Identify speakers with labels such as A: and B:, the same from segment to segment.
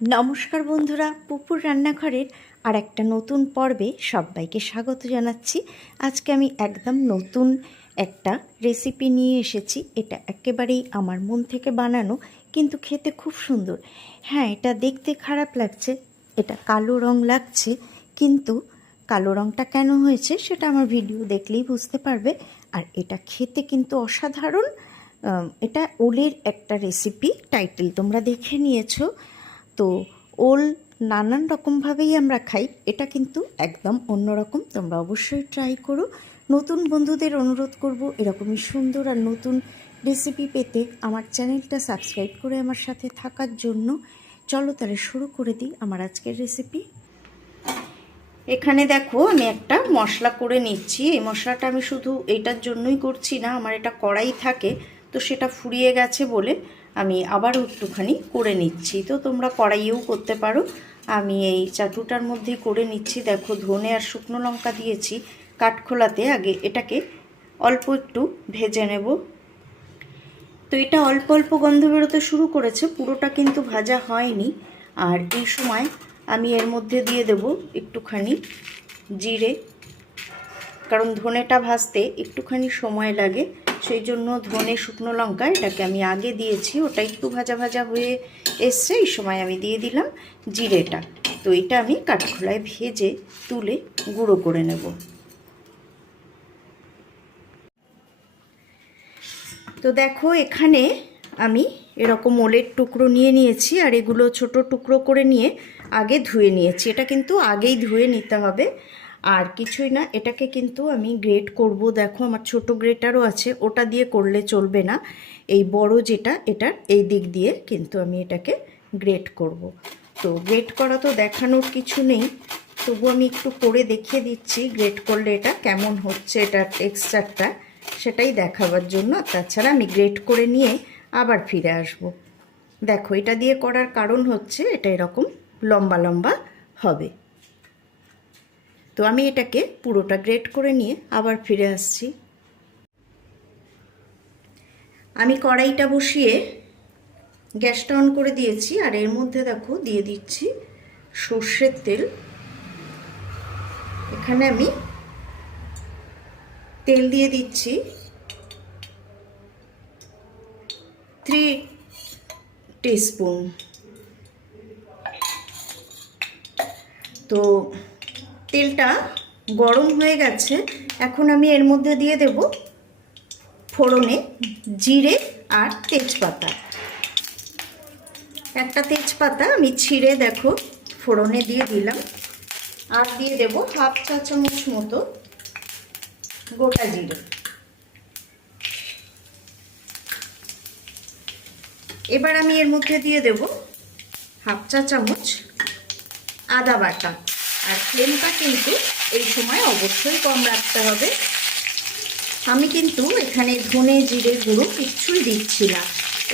A: নমস্কার বন্ধুরা, পুপুর রান্নাঘরের আর একটা নতুন পর্বে সবাইকে স্বাগত জানাচ্ছি। আজকে আমি একদম নতুন একটা রেসিপি নিয়ে এসেছি। এটা একেবারেই আমার মন থেকে বানানো, কিন্তু খেতে খুব সুন্দর। হ্যাঁ এটা দেখতে খারাপ লাগছে, এটা কালো রং লাগছে, কিন্তু কালো রংটা কেন হয়েছে সেটা আমার ভিডিও দেখলেই বুঝতে পারবে। আর এটা খেতে কিন্তু অসাধারণ। এটা ওলের একটা রেসিপি টাইটেল তোমরা দেখে নিয়েছো। তো ওল নানান রকমভাবেই আমরা খাই, এটা কিন্তু একদম অন্যরকম তোমরা অবশ্যই ট্রাই করো। নতুন বন্ধুদের অনুরোধ করব এরকমই সুন্দর আর নতুন রেসিপি পেতে আমার চ্যানেলটা সাবস্ক্রাইব করে আমার সাথে থাকার জন্য। চলো তাহলে শুরু করে দিই আমার আজকের রেসিপি এখানে দেখো আমি একটা মশলা করে নিচ্ছি। এই মশলাটা আমি শুধু এটার জন্যই করছি না, আমার এটা কড়াই থাকে, তো সেটা ফুরিয়ে গেছে বলে আমি আবারও একটুখানি করে নিচ্ছি। তো তোমরা কড়াইয়েও করতে পারো। আমি এই চাটুটার মধ্যেই করে নিচ্ছি। দেখো, ধনে আর শুকনো লঙ্কা দিয়েছি কাঠখোলাতে। আগে এটাকে অল্প একটু ভেজে নেব। তো এটা অল্প অল্প গন্ধ বেরোতে শুরু করেছে। পুরোটা কিন্তু ভাজা হয়নি। আর এই সময় আমি এর মধ্যে দিয়ে দেব একটুখানি জিরে। কারণ ধনেটা ভাজতে একটুখানি সময় লাগে। সেই জন্য ধনে শুকনো লঙ্কা, এটাকে আমি আগে দিয়েছি, ওটা একটু ভাজা ভাজা হয়ে এসছে, এই সময় আমি দিয়ে দিলাম জিরেটা। তো এটা আমি কাঠখোলায় ভেজে তুলে গুঁড়ো করে নেব। তো দেখো, এখানে আমি এরকম ওলের টুকরো নিয়ে নিয়েছি, আর এগুলো ছোট টুকরো করে নিয়ে আগে ধুয়ে নিয়েছি। এটা কিন্তু আগেই ধুয়ে নিতে হবে। আর কিছুই না, এটাকে কিন্তু আমি গ্রেট করব। দেখো, আমার ছোট গ্রেটারও আছে, ওটা দিয়ে করলে চলবে না। এই বড় যেটা, এটার এই দিক দিয়ে কিন্তু আমি এটাকে গ্রেট করব। তো গ্রেট করা তো দেখানোর কিছু নেই, তবু আমি একটু করে দেখিয়ে দিচ্ছি গ্রেট করলে এটা কেমন হচ্ছে, এটার টেক্সচারটা সেটাই দেখাবার জন্য। তাছাড়া আমি গ্রেট করে নিয়ে আবার ফিরে আসব। দেখো, এটা দিয়ে করার কারণ হচ্ছে, এটা এরকম লম্বা লম্বা হবে। তো আমি এটাকে পুরোটা গ্রেট করে নিয়ে আবার ফিরে আসছি। আমি কড়াইটা বসিয়ে গ্যাসটা অন করে দিয়েছি আর এর মধ্যে দেখো দিয়ে দিচ্ছি সর্ষের তেল। এখানে আমি তেল দিয়ে দিচ্ছি থ্রি টিস্পুন তো তেলটা গরম হয়ে গেছে, এখন আমি এর মধ্যে দিয়ে দেব ফোড়নে জিরে আর তেজপাতা। একটা তেজপাতা আমি ছিঁড়ে দেখো, ফোড়নে দিয়ে দিলাম। আর দিয়ে দেব হাফ চা চামচ মতো গোটা জিরে। এবার আমি এর মধ্যে দিয়ে দেব হাফ চা চামচ আদা বাটা। আর ফ্লেমটা কিন্তু এই সময় অবশ্যই কম রাখতে হবে। আমি কিন্তু এখানে ধনে জিরে গুঁড়ো কিচ্ছুই দিচ্ছি না।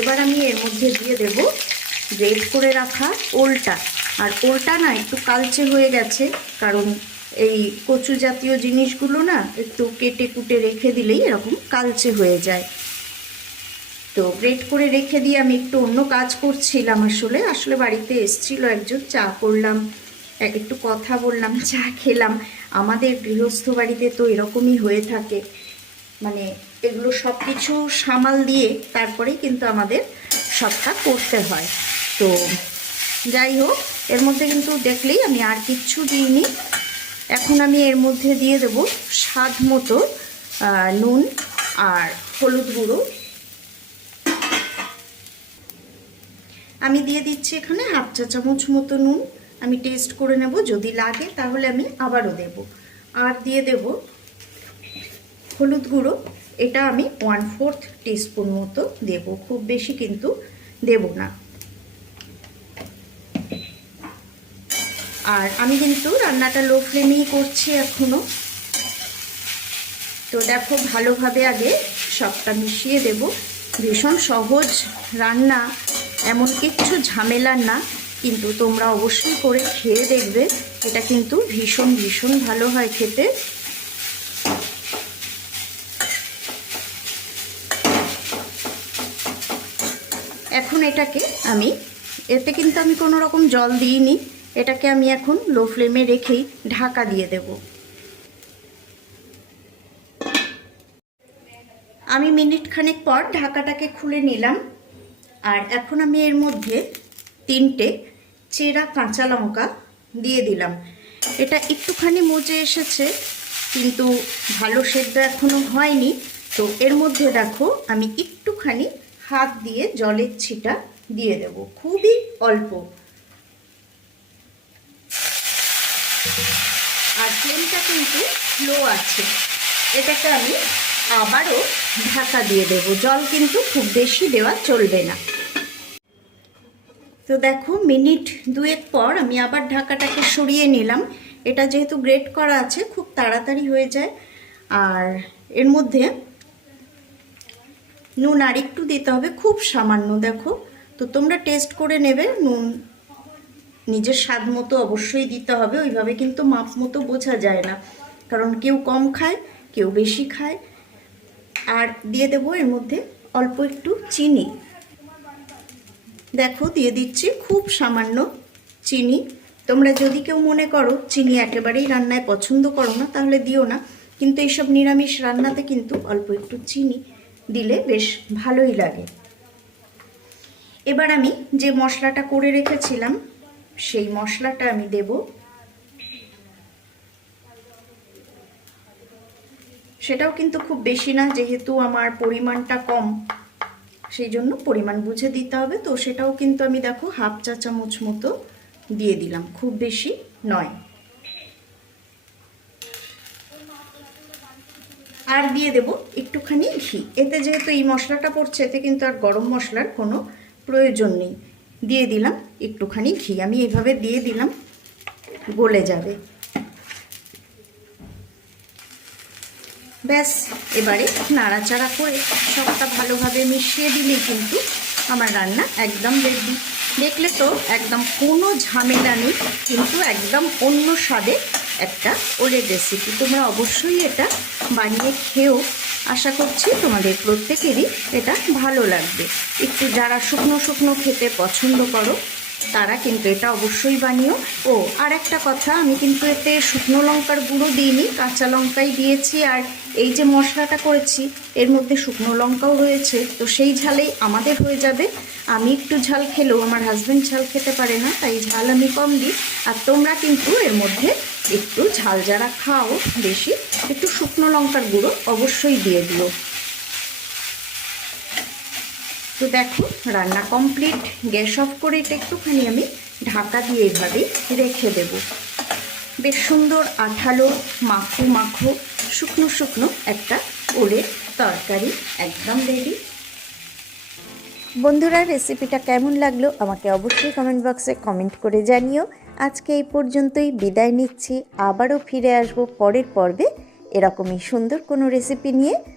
A: এবার আমি এর মধ্যে দিয়ে দেব গ্রেট করে রাখা ওলটা। আর ওলটা না একটু কালচে হয়ে গেছে, কারণ এই কচু জাতীয় জিনিসগুলো না একটু কেটে কুটে রেখে দিলেই এরকম কালচে হয়ে যায়। তো গ্রেট করে রেখে দিয়ে আমি একটু অন্য কাজ করছিলাম আসলে। আসলে বাড়িতে এসছিল একজন, চা করলাম। একটু কথা বললাম, চা খেলাম। আমাদের গৃহস্থ বাড়িতে তো এরকমই হয়ে থাকে। মানে এগুলো সব কিছু সামাল দিয়ে তারপরেই কিন্তু আমাদের সবটা করতে হয়। তো যাই হোক, এর মধ্যে কিন্তু দেখলেই আমি আর কিচ্ছু দিইনি। এখন আমি এর মধ্যে দিয়ে দেব স্বাদ মতো নুন আর হলুদ গুঁড়ো। আমি দিয়ে দিচ্ছি এখানে হাফ চা চামচ মতো নুন। আমি টেস্ট করে নেব, যদি লাগে তাহলে আমি আবারও দেব। আর দিয়ে দেব হলুদ গুঁড়ো, এটা আমি ওয়ান ফোর্থ টিস্পুন মতো দেব, খুব বেশি কিন্তু দেব না। আর আমি কিন্তু রান্নাটা লো ফ্লেমেই করছি এখনও তো দেখো, ভালোভাবে আগে সবটা মিশিয়ে দেব। ভীষণ সহজ রান্না, এমন কিচ্ছু ঝামেলার না। কিন্তু তোমরা অবশ্যই করে খেয়ে দেখবে। এটা কিন্তু ভীষণ ভীষণ ভালো হয় খেতে। এখন এটাকে আমি, এতে কিন্তু আমি কোনো রকম জল দিইনি। এটাকে আমি এখন লো ফ্লেমে রেখেই ঢাকা দিয়ে দেব। আমি মিনিট খানেক পর ঢাকাটাকে খুলে নিলাম। আর এখন আমি এর মধ্যে তিনটে চেরা কাঁচা লঙ্কা দিয়ে দিলাম। এটা একটুখানি মজে এসেছে, কিন্তু ভালো সেদ্ধ এখনও হয়নি। তো এর মধ্যে দেখো, আমি একটুখানি হাত দিয়ে জলের ছিটা দিয়ে দেব, খুবই অল্প। আর ফ্লেমটা কিন্তু লো আছে। এটাকে আমি আবারও ঢাকা দিয়ে দেব। জল কিন্তু খুব বেশি দেওয়া চলবে না। তো দেখো, মিনিট দুয়েক পর আমি আবার ঢাকাটাকে সরিয়ে নিলাম। এটা যেহেতু গ্রেট করা আছে, খুব তাড়াতাড়ি হয়ে যায়। আর এর মধ্যে নুন আর একটু দিতে হবে, খুব সামান্য, দেখো। তো তোমরা টেস্ট করে নেবে, নুন নিজের স্বাদ মতো অবশ্যই দিতে হবে, ওইভাবে কিন্তু মাপ মতো বোঝা যায় না। কারণ কেউ কম খায়, কেউ বেশি খায়। আর দিয়ে দেবো এর মধ্যে অল্প একটু চিনি। দেখো, দিয়ে দিচ্ছি খুব সামান্য চিনি। তোমরা যদি কেউ মনে করো চিনি একেবারেই রান্নায় পছন্দ করো না, তাহলে দিও না। কিন্তু এইসব নিরামিষ রান্নাতে কিন্তু অল্প একটু চিনি দিলে বেশ ভালোই লাগে। এবার আমি যে মশলাটা করে রেখেছিলাম, সেই মশলাটা আমি দেব। সেটাও কিন্তু খুব বেশি না, যেহেতু আমার পরিমাণটা কম। সেই জন্য পরিমাণ বুঝে দিতে হবে। তো সেটাও কিন্তু আমি দেখো হাফ চা চামচ মতো দিয়ে দিলাম, খুব বেশি নয়। আর দিয়ে দেব একটুখানি ঘি। এতে যেহেতু এই মশলাটা পড়ছে, এতে কিন্তু আর গরম মশলার কোনো প্রয়োজন নেই। দিয়ে দিলাম একটুখানি ঘি। আমি এইভাবে দিয়ে দিলাম, গলে যাবে। ব্যাস, এবারে নাড়াচাড়া করে সবটা ভালোভাবে মিশিয়ে দিলেই কিন্তু আমার রান্না একদম রেডি দেখলে তো একদম কোনো ঝামেলা নেই, কিন্তু একদম অন্য স্বাদে একটা ওলের রেসিপি তোমরা অবশ্যই এটা বানিয়ে খেয়েও আশা করছি তোমাদের প্রত্যেকেরই এটা ভালো লাগবে। একটু যারা শুকনো শুকনো খেতে পছন্দ করো তারা কিন্তু এটা অবশ্যই বানিও। ও আর একটা কথা, আমি কিন্তু এতে শুকনো লঙ্কার গুঁড়ো দিইনি, কাঁচা লঙ্কাই দিয়েছি, আর এই যে মশলাটা করেছি, এর মধ্যে শুকনো লঙ্কাও রয়েছে, তো সেই ঝালেই আমাদের হয়ে যাবে। আমি একটু ঝাল খেলেও, আমার হাজব্যান্ড ঝাল খেতে পারে না, তাই ঝাল আমি কম দিই, আর তোমরা কিন্তু এর মধ্যে একটু ঝাল যারা খাও, বেশি, একটু শুকনো লঙ্কার গুঁড়ো অবশ্যই দিয়ে দিও। তো দেখো, রান্না কমপ্লিট গ্যাস অফ করে এটা একটুখানি আমি ঢাকা দিয়ে এভাবে রেখে দেব। বেশ সুন্দর আঠালো মাখো মাখো শুকনো শুকনো একটা ওলের তরকারি একদম রেডি বন্ধুরা রেসিপিটা কেমন লাগল আমাকে অবশ্যই কমেন্ট বক্সে কমেন্ট করে জানিও। আজকে এই পর্যন্তই, বিদায় নিচ্ছি। আবারও ফিরে আসব পরের পর্বে। এরকমই সুন্দর কোনো রেসিপি নিয়ে।